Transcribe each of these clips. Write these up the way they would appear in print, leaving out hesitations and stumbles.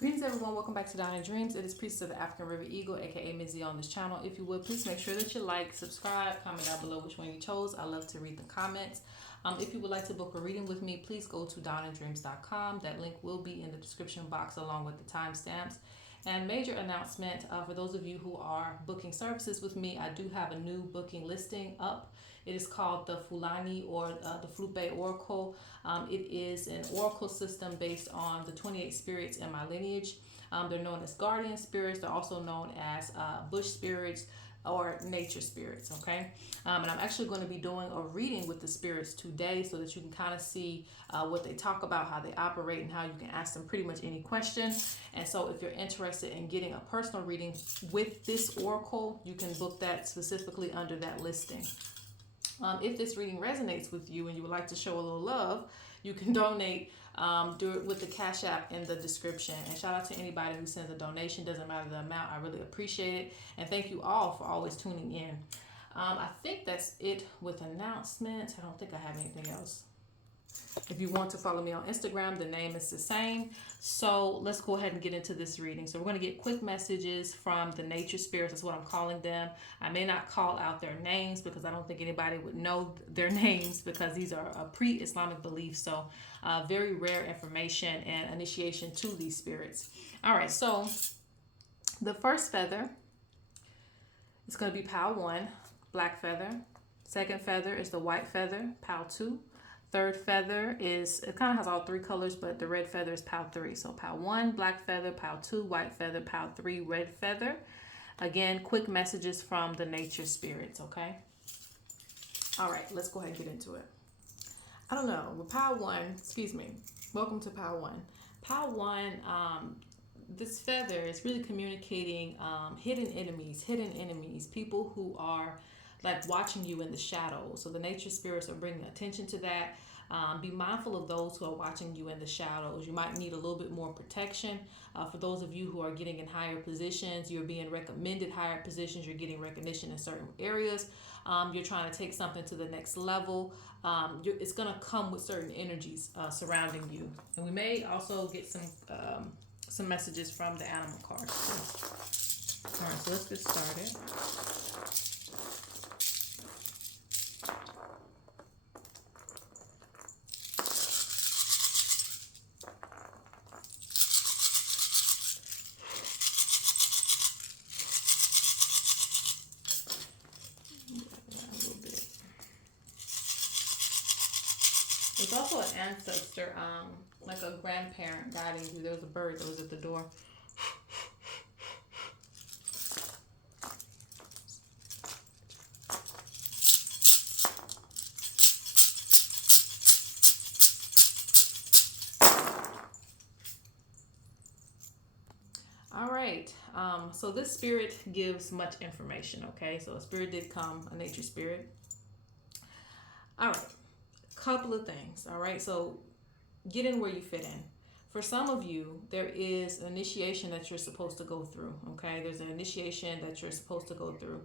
Greetings everyone, welcome back to Dreamz. It is Priestess of the African River Eagle, aka Ms.Z on this channel. If you would, please make sure that you like, subscribe, comment down below which one you chose. I love to read the comments. If you would like to book a reading with me, please go to DreamZ.com. That link will be in the description box along with the timestamps. And major announcement, for those of you who are booking services with me, I do have a new booking listing up. It is called the Fulani or the Fulbe Oracle. It is an oracle system based on the 28 spirits in my lineage. They're known as guardian spirits. They're also known as bush spirits or nature spirits, okay? And I'm actually going to be doing a reading with the spirits today so that you can kind of see what they talk about, how they operate, and how you can ask them pretty much any question. And so if you're interested in getting a personal reading with this oracle, you can book that specifically under that listing. If this reading resonates with you and you would like to show a little love, you can donate. Do it with the Cash App in the description. And shout out to anybody who sends a donation. Doesn't matter the amount. I really appreciate it. And thank you all for always tuning in. I think that's it with announcements. I don't think I have anything else. If you want to follow me on Instagram, the name is the same. So let's go ahead and get into this reading. So we're going to get quick messages from the nature spirits. That's what I'm calling them. I may not call out their names because I don't think anybody would know their names because these are a pre-Islamic beliefs. So very rare information and initiation to these spirits. All right, so the first feather is going to be Pal 1, black feather. Second feather is the white feather, Pal 2. Third feather is, it kind of has all three colors, but the red feather is Pal 3. So Pal 1, black feather, Pal 2, white feather, Pal 3, red feather. Again, quick messages from the nature spirits, okay? All right, let's go ahead and get into it. I don't know, with Pal 1, excuse me, welcome to Pal 1. Pal 1, this feather is really communicating hidden enemies, people who are like watching you in the shadows. So the nature spirits are bringing attention to that. Be mindful of those who are watching you in the shadows. You might need a little bit more protection. For those of you who are getting in higher positions, you're being recommended higher positions, you're getting recognition in certain areas. You're trying to take something to the next level. It's going to come with certain energies surrounding you. And we may also get some messages from the animal cards. All right, so let's get started. There's also an ancestor, like a grandparent guiding you. There was a bird that was at the door. All right, so this spirit gives much information, okay? So a spirit did come, a nature spirit. All right. Couple of things. All right, so get in where you fit in. For some of you, there is an initiation that you're supposed to go through. Okay, there's an initiation that you're supposed to go through.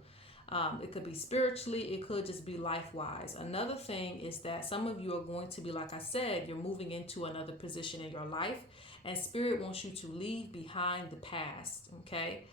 It could be spiritually, it could just be life-wise. Another thing is that some of you are going to be, like I said, you're moving into another position in your life, and spirit wants you to leave behind the past. Okay,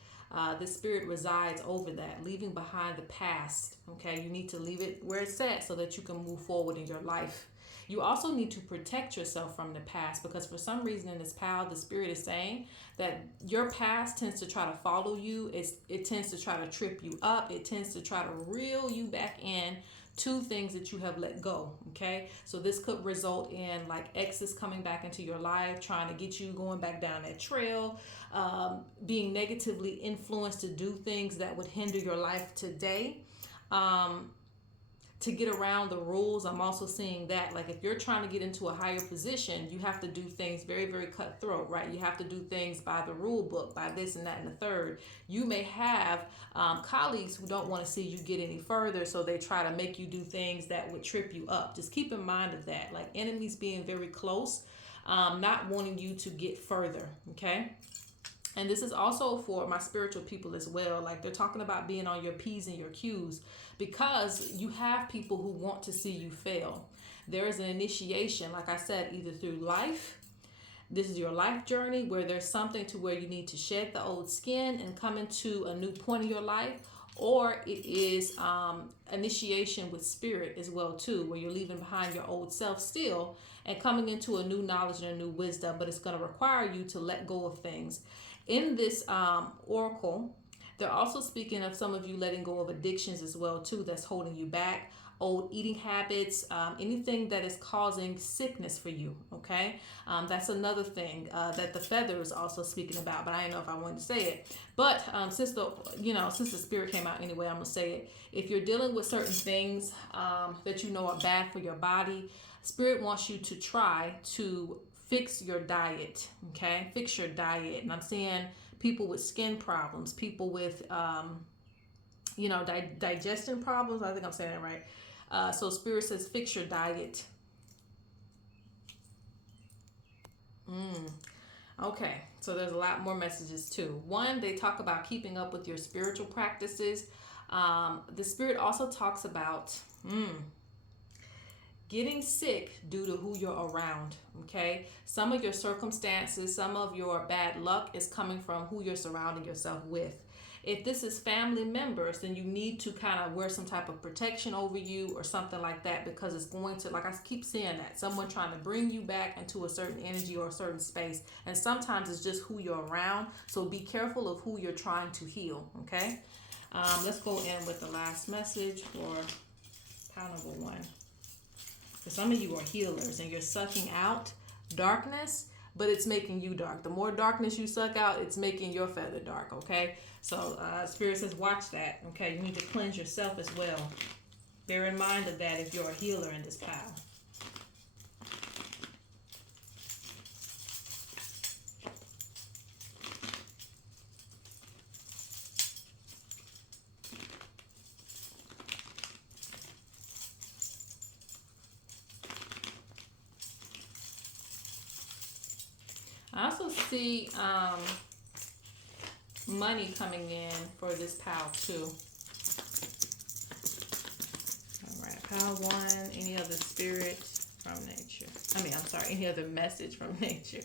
the spirit resides over that, leaving behind the past. Okay, you need to leave it where it's at so that you can move forward in your life. You also need to protect yourself from the past, because for some reason in this pal, the spirit is saying that your past tends to try to follow you. It tends to try to trip you up. It tends to try to reel you back in to things that you have let go. Okay, so this could result in like exes coming back into your life, trying to get you going back down that trail, being negatively influenced to do things that would hinder your life today, to get around the rules. I'm also seeing that, like, if you're trying to get into a higher position, you have to do things very, very cutthroat, right? You have to do things by the rule book, by this and that and the third. You may have colleagues who don't want to see you get any further, so they try to make you do things that would trip you up. Just keep in mind of that, like enemies being very close, not wanting you to get further, okay? And this is also for my spiritual people as well. Like, they're talking about being on your P's and your Q's, because you have people who want to see you fail. There is an initiation, like I said, either through life, This is your life journey where there's something to where you need to shed the old skin and come into a new point in your life, or it is initiation with spirit as well too, where you're leaving behind your old self still and coming into a new knowledge and a new wisdom, but it's going to require you to let go of things. In this oracle, they're also speaking of some of you letting go of addictions as well too, that's holding you back, old eating habits, anything that is causing sickness for you. Okay, that's another thing that the feather is also speaking about, but I don't know if I wanted to say it. But since the spirit came out anyway, I'm gonna say it. If you're dealing with certain things that you know are bad for your body, spirit wants you to try to fix your diet. Okay, fix your diet. And I'm seeing people with skin problems, people with digestion problems. I think I'm saying that right. So spirit says fix your diet. Okay, so there's a lot more messages too. One, they talk about keeping up with your spiritual practices. The spirit also talks about getting sick due to who you're around. Okay, some of your circumstances, some of your bad luck is coming from who you're surrounding yourself with. If this is family members, then you need to kind of wear some type of protection over you or something like that, because it's going to, like I keep saying, that someone trying to bring you back into a certain energy or a certain space. And sometimes it's just who you're around. So be careful of who you're trying to heal. Okay. Let's go in with the last message for pile number 1. For some of you are healers and you're sucking out darkness, but it's making you dark. The more darkness you suck out, it's making your feather dark. Okay. So spirit says watch that. Okay, you need to cleanse yourself as well. Bear in mind of that if you're a healer in this pile. I also see money coming in for this pile too. All right, pile 1. Any other spirit from nature? Any other message from nature?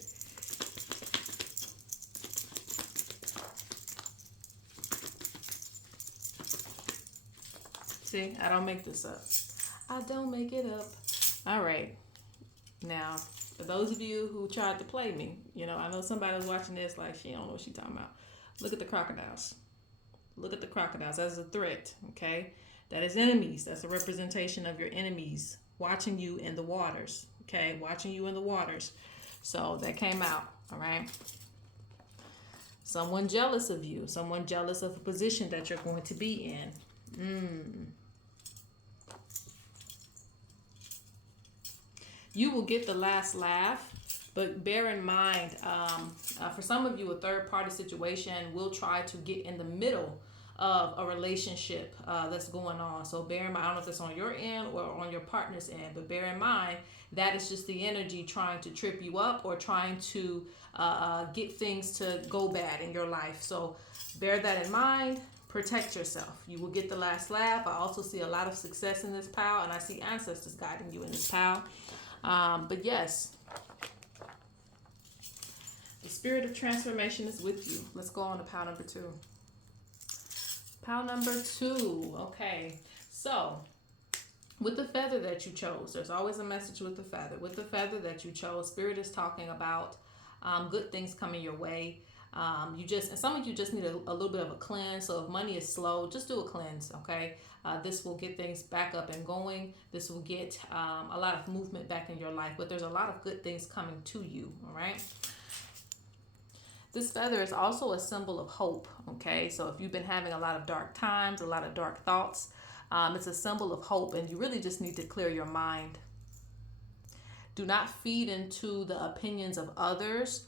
See, I don't make this up. I don't make it up. All right. Now, for those of you who tried to play me, I know somebody was watching this like she don't know what she's talking about. Look at the crocodiles. Look at the crocodiles. That's a threat, okay? That is enemies. That's a representation of your enemies watching you in the waters, okay? Watching you in the waters. So that came out, all right? Someone jealous of you. Someone jealous of a position that you're going to be in. You will get the last laugh. But bear in mind, for some of you, a third-party situation will try to get in the middle of a relationship that's going on. So bear in mind, I don't know if that's on your end or on your partner's end, but bear in mind, that is just the energy trying to trip you up or trying to get things to go bad in your life. So bear that in mind. Protect yourself. You will get the last laugh. I also see a lot of success in this pile, and I see ancestors guiding you in this pile. But yes, the spirit of transformation is with you. Let's go on to pile number 2. Pile number 2. Okay. So, with the feather that you chose, there's always a message with the feather. With the feather that you chose, spirit is talking about good things coming your way. And some of you just need a little bit of a cleanse. So if money is slow, just do a cleanse. Okay. This will get things back up and going. This will get a lot of movement back in your life, but there's a lot of good things coming to you. All right. This feather is also a symbol of hope, okay? So if you've been having a lot of dark times, a lot of dark thoughts, it's a symbol of hope, and you really just need to clear your mind. Do not feed into the opinions of others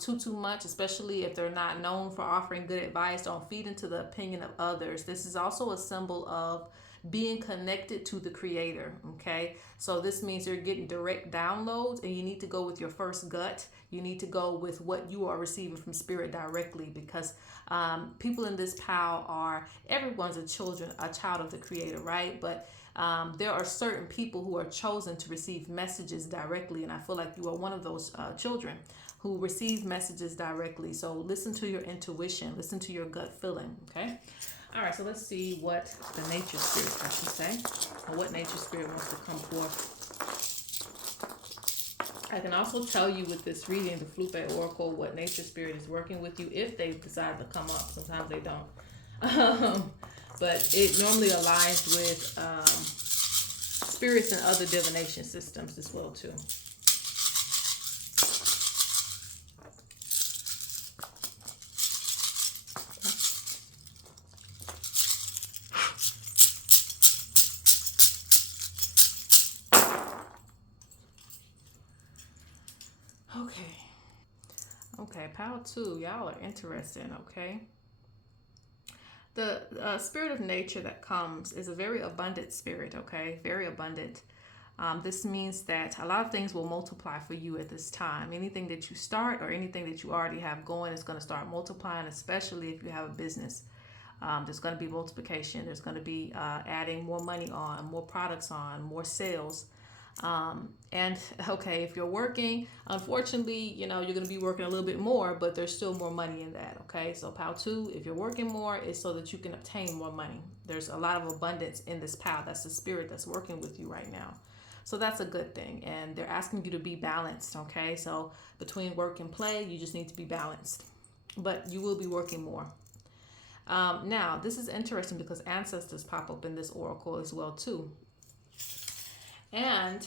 too much, especially if they're not known for offering good advice. Don't feed into the opinion of others. This is also a symbol of being connected to the creator. Okay, so this means you're getting direct downloads, and you need to go with your first gut. You need to go with what you are receiving from spirit directly, because people in this pile everyone's a child of the creator, right? But There are certain people who are chosen to receive messages directly, and I feel like you are one of those children who receive messages directly. So listen to your intuition, listen to your gut feeling, okay? All right, so let's see what the nature spirit has to say, or what nature spirit wants to come forth. I can also tell you with this reading, the Fulbe Oracle, what nature spirit is working with you if they decide to come up. Sometimes they don't. But it normally aligns with spirits and other divination systems as well too. Okay, power 2. Y'all are interesting, okay? The spirit of nature that comes is a very abundant spirit, okay? Very abundant. This means that a lot of things will multiply for you at this time. Anything that you start or anything that you already have going is going to start multiplying, especially if you have a business. There's going to be multiplication. There's going to be adding more money on, more products on, more sales. And okay, if you're working, unfortunately, you're going to be working a little bit more, but there's still more money in that. Okay. So POW 2, if you're working more, is so that you can obtain more money. There's a lot of abundance in this POW. That's the spirit that's working with you right now. So that's a good thing. And they're asking you to be balanced. Okay. So between work and play, you just need to be balanced, but you will be working more. Now this is interesting because ancestors pop up in this oracle as well too. And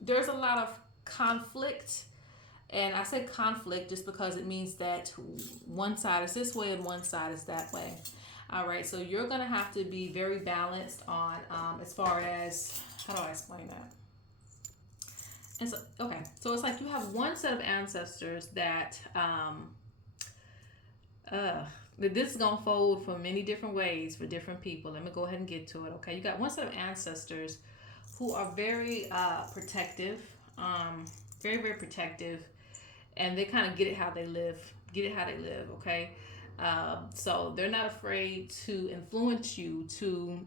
there's a lot of conflict, and I say conflict just because it means that one side is this way and one side is that way. All right, so you're going to have to be very balanced on as far as, how do I explain that? And so, okay, so it's like you have one set of ancestors that this is going to fold for many different ways for different people. Let me go ahead and get to it. Okay, you got one set of ancestors who are very protective, very, very protective, and they kind of get it how they live, okay? So they're not afraid to influence you to,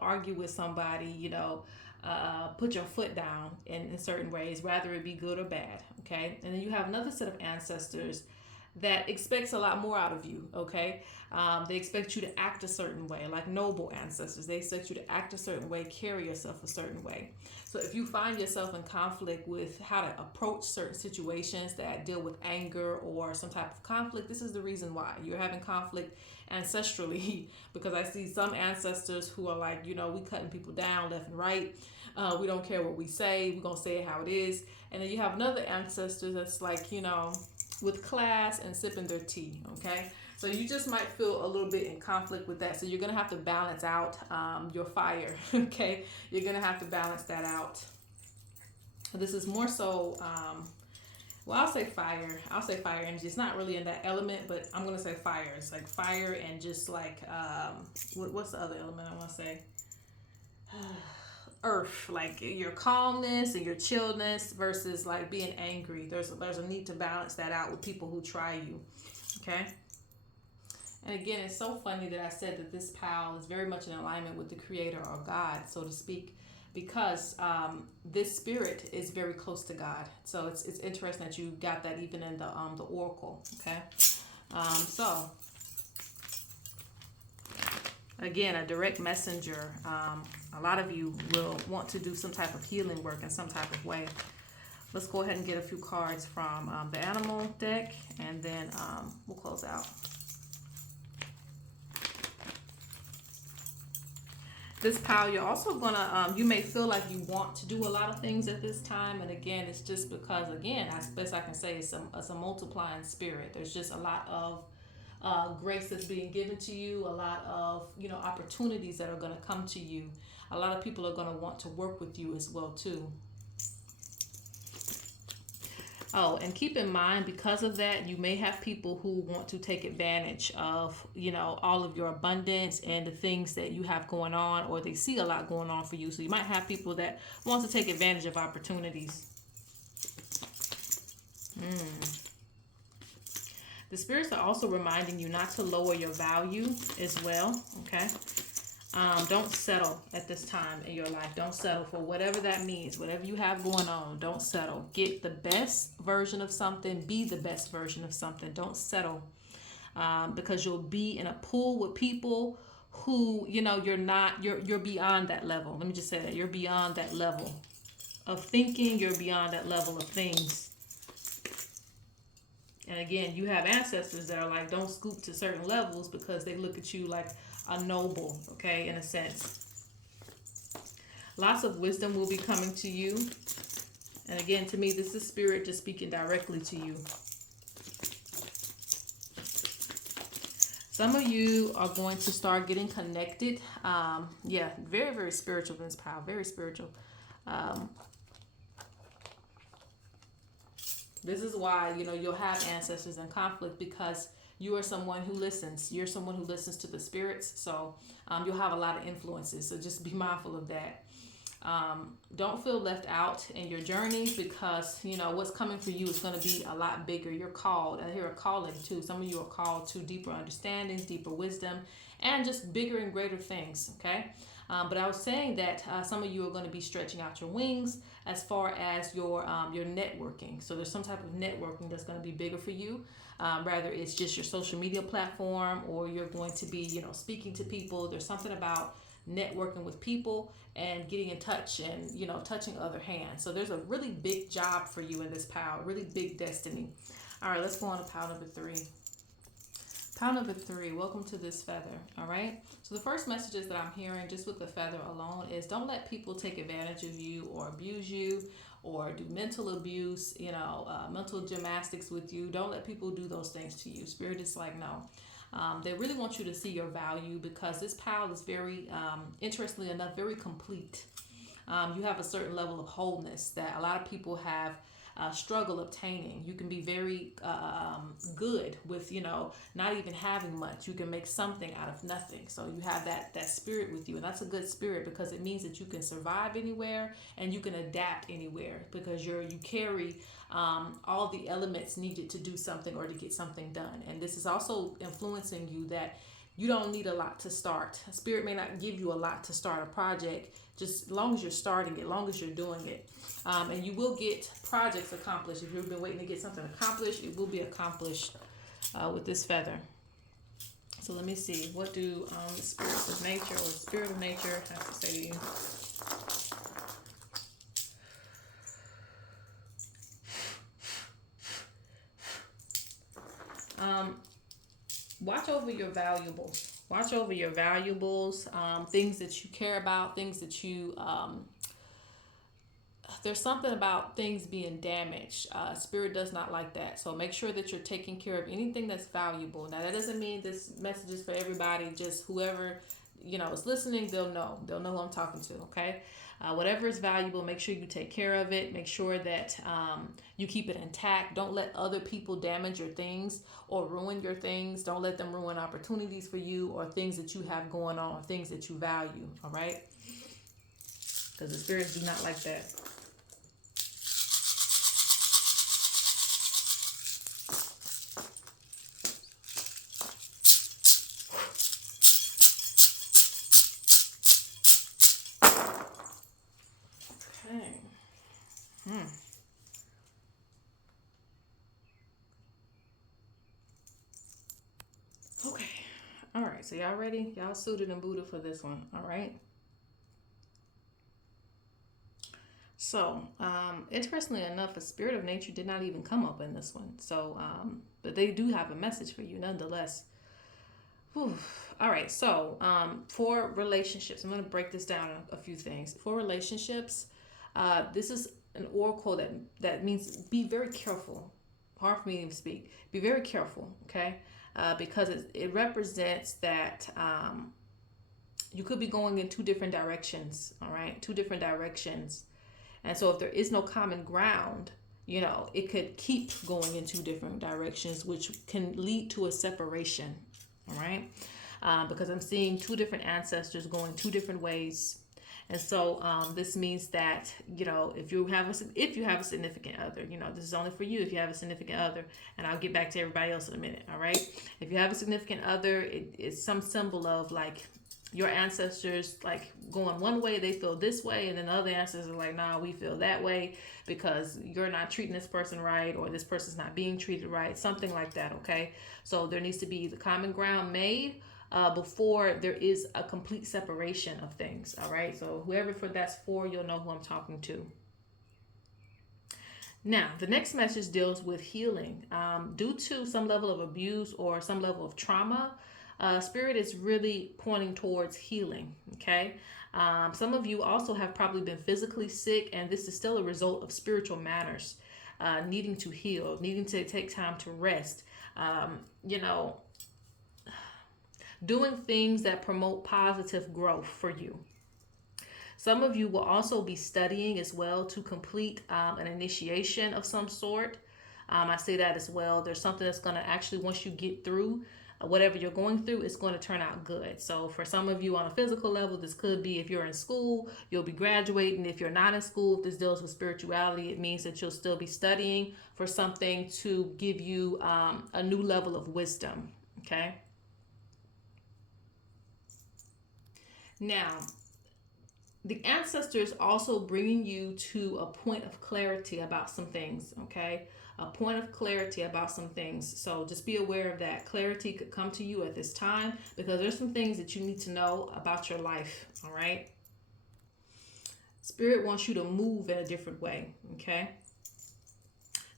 argue with somebody, put your foot down in certain ways, whether it be good or bad, okay? And then you have another set of ancestors that expects a lot more out of you, okay? They expect you to act a certain way, like noble ancestors. They expect you to act a certain way, carry yourself a certain way. So if you find yourself in conflict with how to approach certain situations that deal with anger or some type of conflict, this is the reason why you're having conflict ancestrally, because I see some ancestors who are like, we cutting people down left and right. We don't care what we say. We're going to say it how it is. And then you have another ancestor that's like, with class and sipping their tea, okay? So you just might feel a little bit in conflict with that. So you're going to have to balance out your fire, okay? You're going to have to balance that out. This is more so, I'll say fire. I'll say fire energy. It's not really in that element, but I'm going to say fire. It's like fire and just like, what's the other element I want to say? Earth, like your calmness and your chillness versus like being angry. There's a need to balance that out with people who try you, okay? And again, it's so funny that I said that this POW is very much in alignment with the Creator or God, so to speak, because this spirit is very close to God. So it's interesting that you got that even in the oracle, okay? So again, a direct messenger. A lot of you will want to do some type of healing work in some type of way. Let's go ahead and get a few cards from the animal deck, and then we'll close out. This POW, you're also gonna, you may feel like you want to do a lot of things at this time, and again, it's just because, again, as best I can say, it's a multiplying spirit. There's just a lot of grace that's being given to you, a lot of opportunities that are going to come to you. A lot of people are going to want to work with you as well too. Oh, and keep in mind, because of that, you may have people who want to take advantage of all of your abundance and the things that you have going on, or they see a lot going on for you. So you might have people that want to take advantage of opportunities. The spirits are also reminding you not to lower your value as well, okay? Don't settle at this time in your life. Don't settle for whatever that means. Whatever you have going on, don't settle. Get the best version of something. Be the best version of something. Don't settle, because you'll be in a pool with people who, you're beyond that level. Let me just say that you're beyond that level of thinking. You're beyond that level of things. And again, you have ancestors that are like, don't scoop to certain levels because they look at you like a noble, okay, in a sense. Lots of wisdom will be coming to you. And again, to me, this is spirit just speaking directly to you. Some of you are going to start getting connected. Yeah, very, very spiritual in this power. Very spiritual. This is why, you'll have ancestors in conflict, because you are someone who listens. You're someone who listens to the spirits. So you'll have a lot of influences. So just be mindful of that. Don't feel left out in your journey, because, what's coming for you is going to be a lot bigger. You're called. I hear a calling too. Some of you are called to deeper understandings, deeper wisdom, and just bigger and greater things. Okay. But I was saying that some of you are going to be stretching out your wings as far as your networking. So there's some type of networking that's going to be bigger for you. Rather it's just your social media platform, or you're going to be, speaking to people. There's something about networking with people and getting in touch and, touching other hands. So there's a really big job for you in this power, really big destiny. All right, let's go on to pile number 3. Pile number 3, welcome to this feather. All right. So the first messages that I'm hearing just with the feather alone is, don't let people take advantage of you or abuse you or do mental abuse, mental gymnastics with you. Don't let people do those things to you. Spirit is like, no. They really want you to see your value, because this pile is very, interestingly enough, very complete. You have a certain level of wholeness that a lot of people have struggle obtaining. You can be very good with, not even having much. You can make something out of nothing. So you have that spirit with you, and that's a good spirit, because it means that you can survive anywhere and you can adapt anywhere, because you carry all the elements needed to do something or to get something done. And this is also influencing you that you don't need a lot to start. Spirit may not give you a lot to start a project, just as long as you're starting it, as long as you're doing it. And you will get projects accomplished. If you've been waiting to get something accomplished, it will be accomplished with this feather. So let me see. What do the spirits of nature or spirit of nature have to say to you? Watch over your valuables. Watch over your valuables, things that you care about, things that you... there's something about things being damaged. Spirit does not like that. So make sure that you're taking care of anything that's valuable. Now, that doesn't mean this message is for everybody. Just whoever, is listening, they'll know. They'll know who I'm talking to, okay? Whatever is valuable, make sure you take care of it. Make sure that you keep it intact. Don't let other people damage your things or ruin your things. Don't let them ruin opportunities for you or things that you have going on, or things that you value, all right? Because the spirits do not like that. Okay. All right. So y'all ready? Y'all suited and booted for this one. All right. So, interestingly enough, a spirit of nature did not even come up in this one. So, but they do have a message for you nonetheless. Whew. All right. So, for relationships, I'm going to break this down a few things. For relationships, this is an oracle that means be very careful. Hard for me to speak. Be very careful, okay? Because it represents that you could be going in 2 different directions, all right? 2 different directions. And so if there is no common ground, it could keep going in 2 different directions, which can lead to a separation, all right? Because I'm seeing 2 different ancestors going 2 different ways. And so this means that, if you have a significant other, this is only for you if you have a significant other, and I'll get back to everybody else in a minute, all right? If you have a significant other, it's some symbol of like your ancestors like going one way, they feel this way, and then the other ancestors are like, nah, we feel that way because you're not treating this person right, or this person's not being treated right, something like that. Okay, so there needs to be the common ground made before there is a complete separation of things. All right, so whoever for that's for, you'll know who I'm talking to. Now, the next message deals with healing. Due to some level of abuse or some level of trauma, Spirit is really pointing towards healing. Okay. Some of you also have probably been physically sick, and this is still a result of spiritual matters, needing to heal, needing to take time to rest. You know, doing things that promote positive growth for you. Some of you will also be studying as well to complete an initiation of some sort. I say that as well. There's something that's going to actually, once you get through whatever you're going through, it's going to turn out good. So for some of you on a physical level, this could be if you're in school, you'll be graduating. If you're not in school, if this deals with spirituality, it means that you'll still be studying for something to give you a new level of wisdom. Okay. Now, the ancestors also bringing you to a point of clarity about some things. Okay, a point of clarity about some things. So just be aware of that. Clarity could come to you at this time because there's some things that you need to know about your life. All right, Spirit wants you to move in a different way. Okay,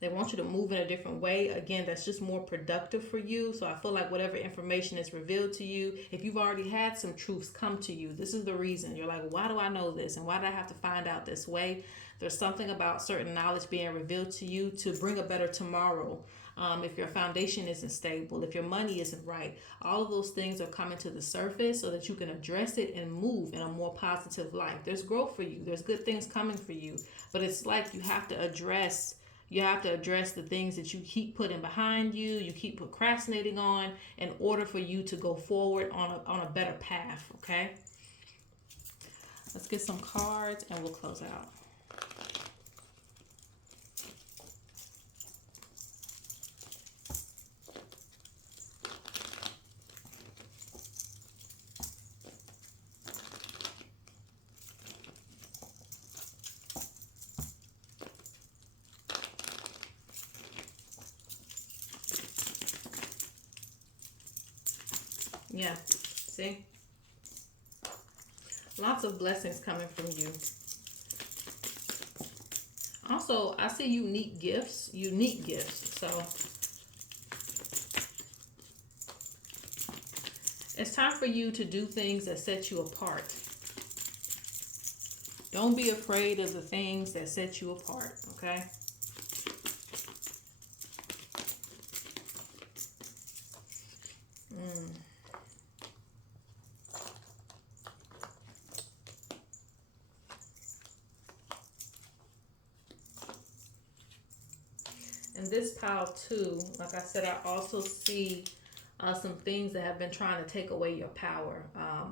they want you to move in a different way. Again, that's just more productive for you. So I feel like whatever information is revealed to you, if you've already had some truths come to you, this is the reason. You're like, why do I know this? And why did I have to find out this way? There's something about certain knowledge being revealed to you to bring a better tomorrow. If your foundation isn't stable, if your money isn't right, all of those things are coming to the surface so that you can address it and move in a more positive light. There's growth for you. There's good things coming for you. But it's like you have to address the things that you keep putting behind you, you keep procrastinating on in order for you to go forward on a better path. Okay, let's get some cards and we'll close out. Yeah, see? Lots of blessings coming from you. Also, I see unique gifts. So it's time for you to do things that set you apart. Don't be afraid of the things that set you apart, okay? In this pile too, like I said, I also see some things that have been trying to take away your power.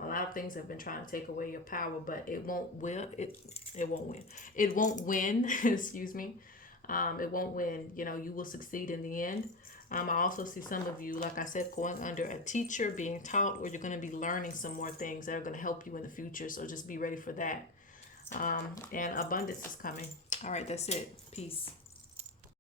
A lot of things have been trying to take away your power, but it won't win. It won't win. It won't win. Excuse me. It won't win. You know, you will succeed in the end. I also see some of you, like I said, going under a teacher, being taught, or you're going to be learning some more things that are going to help you in the future. So just be ready for that. And abundance is coming. All right, that's it. Peace.